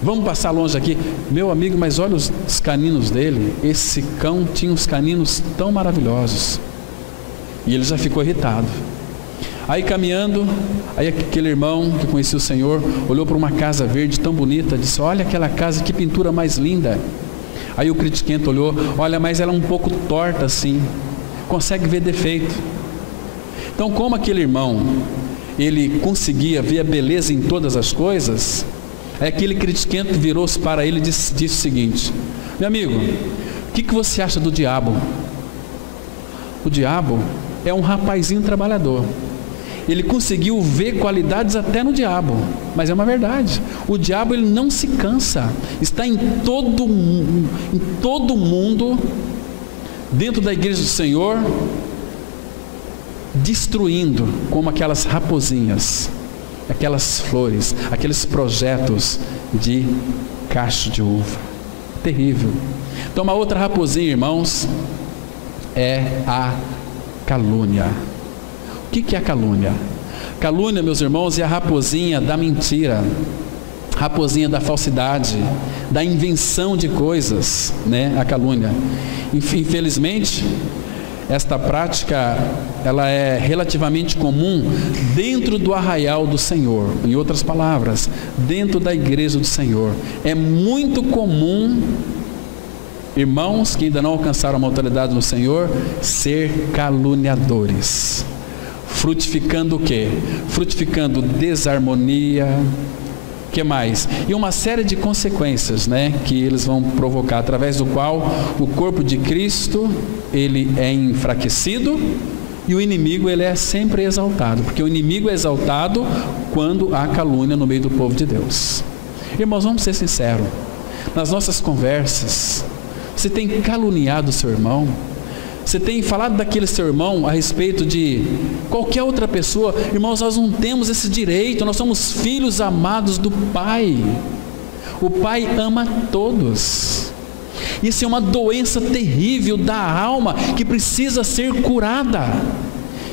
vamos passar longe aqui. Meu amigo, mas olha os caninos dele. Esse cão tinha uns caninos tão maravilhosos. E ele já ficou irritado. Aí caminhando, aí aquele irmão que conhecia o Senhor olhou para uma casa verde tão bonita, disse, olha aquela casa, que pintura mais linda. Aí o critiquento olhou, olha, mas ela é um pouco torta assim, consegue ver defeito. Então, como aquele irmão, ele conseguia ver a beleza em todas as coisas, aí aquele critiquento virou-se para ele e disse o seguinte, meu amigo, o que você acha do diabo? O diabo é um rapazinho trabalhador. Ele conseguiu ver qualidades até no diabo, mas é uma verdade. O diabo, ele não se cansa, está em todo mundo, dentro da igreja do Senhor, destruindo, como aquelas raposinhas, aquelas flores, aqueles projetos de cacho de uva. Terrível. Então, uma outra raposinha, irmãos, é a calúnia. O que é a calúnia? Calúnia, meus irmãos, é a raposinha da mentira, raposinha da falsidade, da invenção de coisas, né? A calúnia. Infelizmente, esta prática, ela é relativamente comum dentro do arraial do Senhor. Em outras palavras, dentro da igreja do Senhor. É muito comum, irmãos que ainda não alcançaram a maturidade no Senhor, ser caluniadores. Frutificando o quê? Frutificando desarmonia, que mais? E uma série de consequências, né, que eles vão provocar, através do qual o corpo de Cristo, ele é enfraquecido e o inimigo, ele é sempre exaltado, porque o inimigo é exaltado quando há calúnia no meio do povo de Deus. Irmãos, vamos ser sinceros, nas nossas conversas, você tem caluniado o seu irmão? Você tem falado daquele seu irmão a respeito de qualquer outra pessoa? Irmãos, nós não temos esse direito, nós somos filhos amados do Pai. O Pai ama todos. Isso é uma doença terrível da alma que precisa ser curada.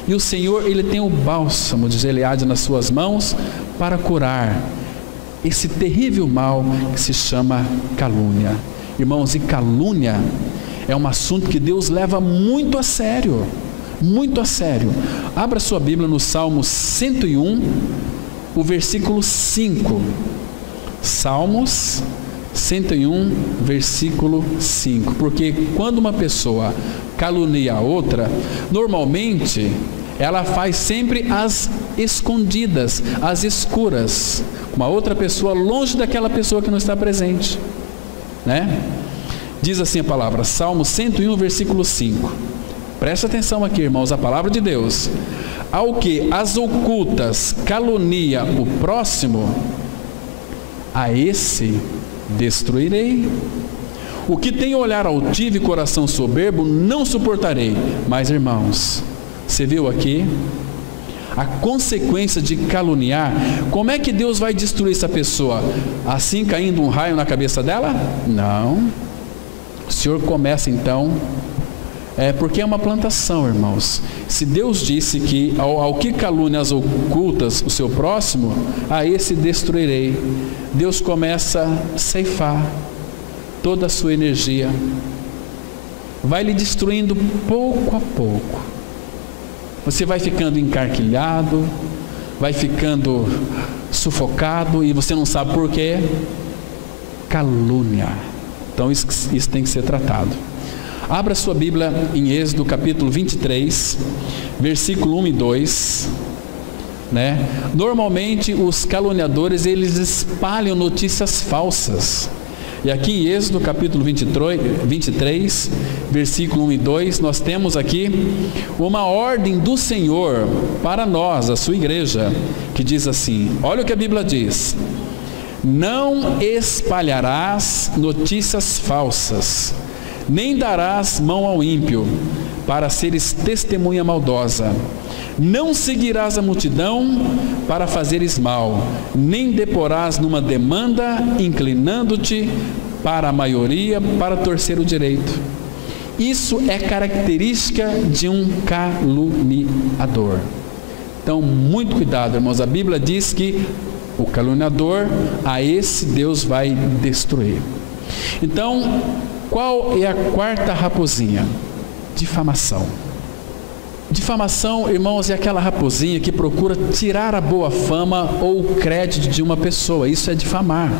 E o Senhor, ele tem o bálsamo de Gileade nas suas mãos para curar esse terrível mal que se chama calúnia. Irmãos, e calúnia é um assunto que Deus leva muito a sério, muito a sério. Abra sua Bíblia no Salmo 101, o versículo 5. Salmos 101, versículo 5. Porque quando uma pessoa calunia a outra, normalmente ela faz sempre as escondidas, as escuras, uma outra pessoa longe daquela pessoa que não está presente, né? Diz assim a palavra, Salmo 101, versículo 5. Presta atenção aqui, irmãos, a palavra de Deus. Ao que as ocultas calunia o próximo, a esse destruirei. O que tem olhar altivo e coração soberbo, não suportarei. Mas, irmãos, você viu aqui a consequência de caluniar? Como é que Deus vai destruir essa pessoa? Assim caindo um raio na cabeça dela? Não. O Senhor começa então, porque é uma plantação, irmãos. Se Deus disse que ao que calúnia as ocultas o seu próximo, a esse destruirei. Deus começa a ceifar toda a sua energia, vai lhe destruindo pouco a pouco. Você vai ficando encarquilhado, vai ficando sufocado e você não sabe por quê. Calúnia. Então isso tem que ser tratado. Abra sua Bíblia em Êxodo capítulo 23, versículo 1 e 2. Normalmente os caluniadores, eles espalham notícias falsas. E aqui em Êxodo capítulo 23, versículo 1 e 2, nós temos aqui uma ordem do Senhor para nós, a sua igreja, que diz assim, olha o que a Bíblia diz: não espalharás notícias falsas, nem darás mão ao ímpio, para seres testemunha maldosa. Não seguirás a multidão para fazeres mal, nem deporás numa demanda, inclinando-te para a maioria, para torcer o direito. Isso é característica de um caluniador. Então, muito cuidado, irmãos. A Bíblia diz que o caluniador, a esse Deus vai destruir. Então, qual é a quarta raposinha? Difamação. Difamação, irmãos, é aquela raposinha que procura tirar a boa fama ou o crédito de uma pessoa. Isso é difamar,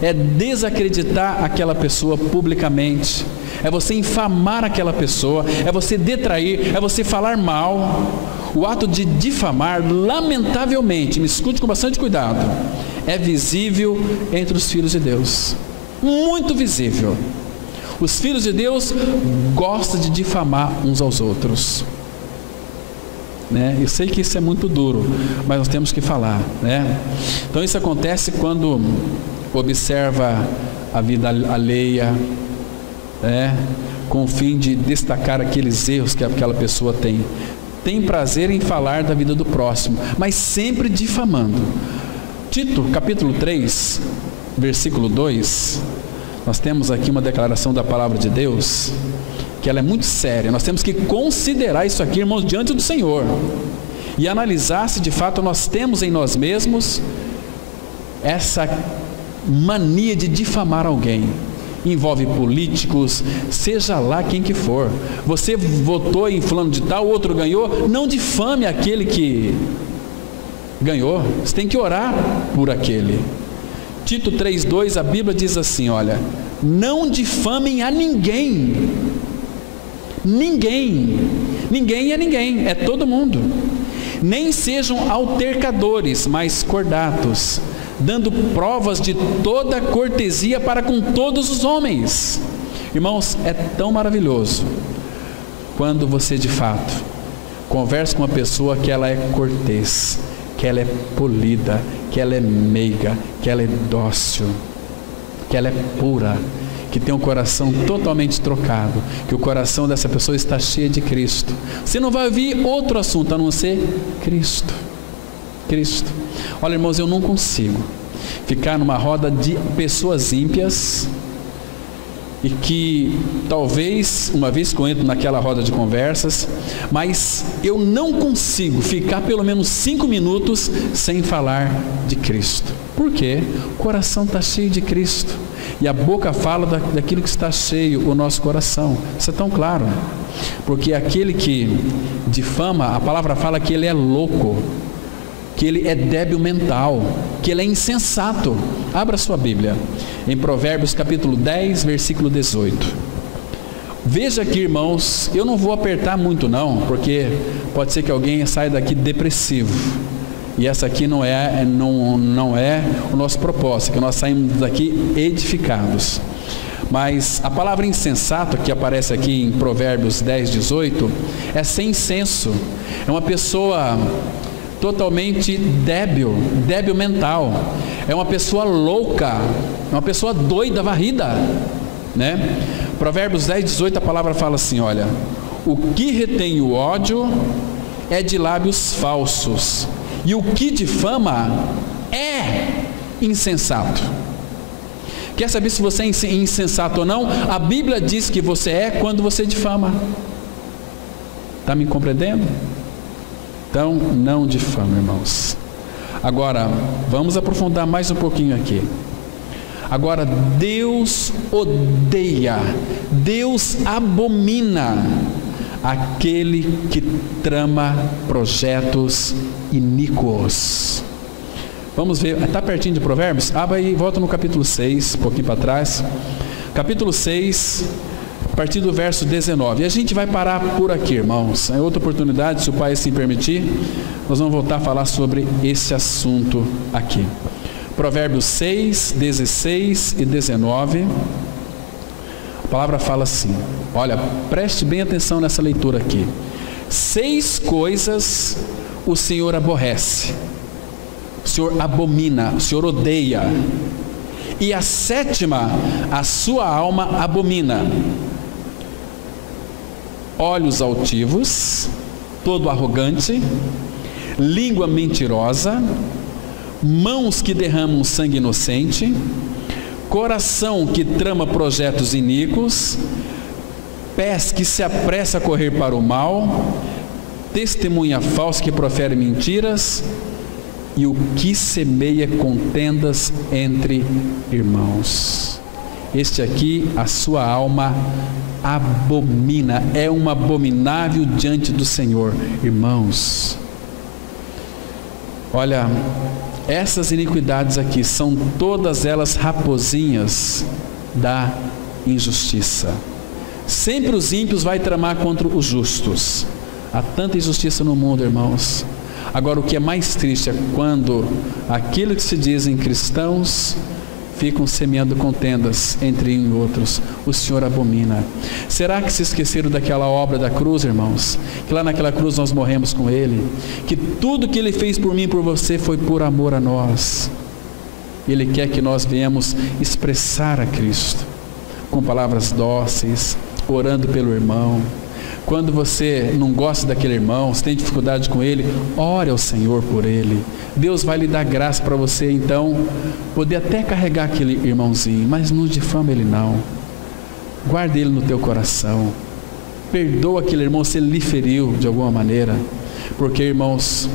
É desacreditar aquela pessoa publicamente, é você infamar aquela pessoa, é você detrair, é você falar mal. O ato de difamar, lamentavelmente, me escute com bastante cuidado, é visível entre os filhos de Deus, muito visível. Os filhos de Deus gostam de difamar uns aos outros, Eu sei que isso é muito duro, mas nós temos que falar, Então isso acontece quando observa a vida alheia, com o fim de destacar aqueles erros que aquela pessoa tem. Tem prazer em falar da vida do próximo, mas sempre difamando. Tito capítulo 3, versículo 2, nós temos aqui uma declaração da palavra de Deus, que ela é muito séria. Nós temos que considerar isso aqui, irmãos, diante do Senhor, e analisar se de fato nós temos em nós mesmos essa mania de difamar alguém. Envolve políticos, seja lá quem que for. Você votou em fulano de tal, o outro ganhou, não difame aquele que ganhou. Você tem que orar por aquele. Tito 3,2, a Bíblia diz assim, olha, não difamem a ninguém. Ninguém é ninguém, é todo mundo. Nem sejam altercadores, mas cordatos, dando provas de toda cortesia para com todos os homens. Irmãos, é tão maravilhoso quando você de fato conversa com uma pessoa que ela é cortês, que ela é polida, que ela é meiga, que ela é dócil, que ela é pura, que tem um coração totalmente trocado, que o coração dessa pessoa está cheio de Cristo. Você não vai ouvir outro assunto a não ser Cristo. Olha, irmãos, eu não consigo ficar numa roda de pessoas ímpias e que talvez uma vez que eu entro naquela roda de conversas, mas eu não consigo ficar pelo menos 5 minutos sem falar de Cristo. Por quê? O coração está cheio de Cristo e a boca fala daquilo que está cheio o nosso coração. Isso é tão claro, porque aquele que difama, a palavra fala que ele é louco, que ele é débil mental, que ele é insensato. Abra sua Bíblia em Provérbios capítulo 10, versículo 18. Veja aqui, irmãos, eu não vou apertar muito não, porque pode ser que alguém saia daqui depressivo, e essa aqui não é o nosso propósito, que nós saímos daqui edificados. Mas a palavra insensato, que aparece aqui em Provérbios 10, 18, é sem senso, é uma pessoa totalmente débil mental, é uma pessoa louca, é uma pessoa doida, varrida, né? Provérbios 10, 18, a palavra fala assim, olha: o que retém o ódio é de lábios falsos, e o que difama é insensato. Quer saber se você é insensato ou não? A Bíblia diz que você é quando você difama. Está me compreendendo? Então, não difama, irmãos. Agora, vamos aprofundar mais um pouquinho aqui. Agora, Deus odeia, Deus abomina aquele que trama projetos iníquos. Vamos ver, está pertinho de Provérbios? Abra aí, volta no capítulo 6, um pouquinho para trás. Capítulo 6, a partir do verso 19. E a gente vai parar por aqui, irmãos. Em outra oportunidade, se o Pai assim permitir, nós vamos voltar a falar sobre esse assunto aqui. Provérbios 6, 16 e 19. A palavra fala assim, olha, preste bem atenção nessa leitura aqui. 6 coisas o Senhor aborrece, o Senhor abomina, o Senhor odeia, e a 7ª a sua alma abomina: olhos altivos, todo arrogante, língua mentirosa, mãos que derramam sangue inocente, coração que trama projetos iníquos, pés que se apressa a correr para o mal, testemunha falsa que profere mentiras, e o que semeia contendas entre irmãos. Este aqui a sua alma abomina, é um abominável diante do Senhor. Irmãos, olha, essas iniquidades aqui são todas elas raposinhas da injustiça. Sempre os ímpios vai tramar contra os justos. Há tanta injustiça no mundo, irmãos. Agora, o que é mais triste é quando aqueles que se dizem cristãos ficam semeando contendas entre um e outros. O Senhor abomina. Será que se esqueceram daquela obra da cruz, irmãos? Que lá naquela cruz nós morremos com Ele, que tudo que Ele fez por mim e por você foi por amor a nós. Ele quer que nós venhamos expressar a Cristo com palavras dóceis, orando pelo irmão. Quando você não gosta daquele irmão, você tem dificuldade com ele, ore ao Senhor por ele. Deus vai lhe dar graça para você, então, poder até carregar aquele irmãozinho, mas não difama ele não. Guarde ele no teu coração. Perdoa aquele irmão se ele lhe feriu de alguma maneira. Porque, irmãos,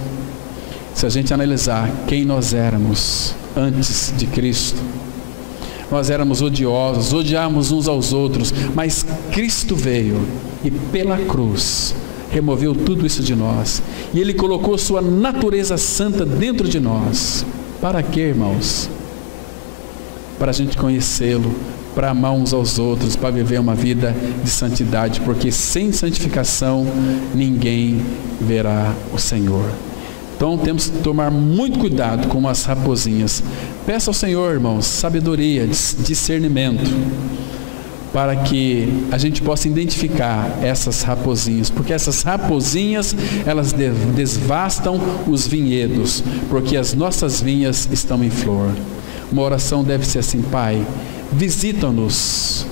se a gente analisar quem nós éramos antes de Cristo, nós éramos odiosos, odiávamos uns aos outros, mas Cristo veio e pela cruz removeu tudo isso de nós, e Ele colocou sua natureza santa dentro de nós. Para quê, irmãos? Para a gente conhecê-lo, para amar uns aos outros, para viver uma vida de santidade, porque sem santificação ninguém verá o Senhor. Então temos que tomar muito cuidado com as raposinhas. Peça ao Senhor, irmãos, sabedoria, discernimento, para que a gente possa identificar essas raposinhas, porque essas raposinhas, elas devastam os vinhedos, porque as nossas vinhas estão em flor. Uma oração deve ser assim: Pai, visita-nos,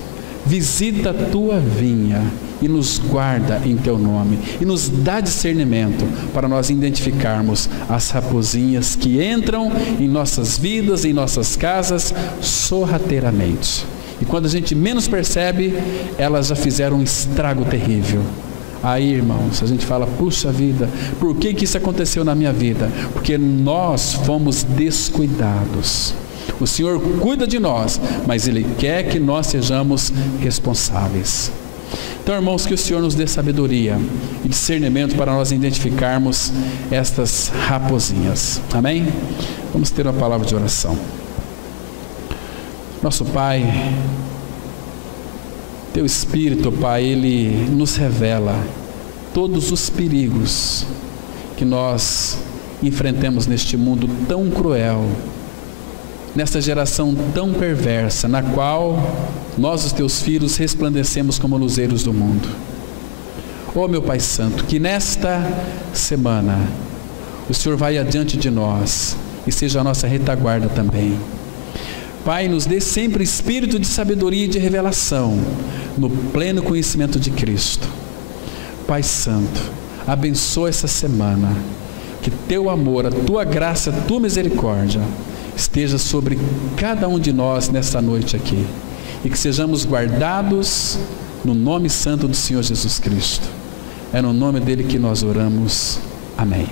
visita a tua vinha e nos guarda em teu nome, e nos dá discernimento para nós identificarmos as raposinhas que entram em nossas vidas, em nossas casas, sorrateiramente. E quando a gente menos percebe, elas já fizeram um estrago terrível. Aí, irmãos, a gente fala: puxa vida, por que isso aconteceu na minha vida? Porque nós fomos descuidados. O Senhor cuida de nós, mas Ele quer que nós sejamos responsáveis. Então, irmãos, que o Senhor nos dê sabedoria e discernimento para nós identificarmos estas raposinhas. Amém? Vamos ter uma palavra de oração. Nosso Pai, Teu Espírito, Pai, Ele nos revela todos os perigos que nós enfrentamos neste mundo tão cruel, nesta geração tão perversa, na qual nós, os Teus filhos, resplandecemos como luzeiros do mundo. Ó meu Pai Santo, que nesta semana o Senhor vai adiante de nós e seja a nossa retaguarda também. Pai, nos dê sempre espírito de sabedoria e de revelação, no pleno conhecimento de Cristo. Pai Santo, abençoa essa semana, que Teu amor, a Tua graça, a Tua misericórdia esteja sobre cada um de nós nesta noite aqui, e que sejamos guardados no nome santo do Senhor Jesus Cristo. É no nome dele que nós oramos. Amém.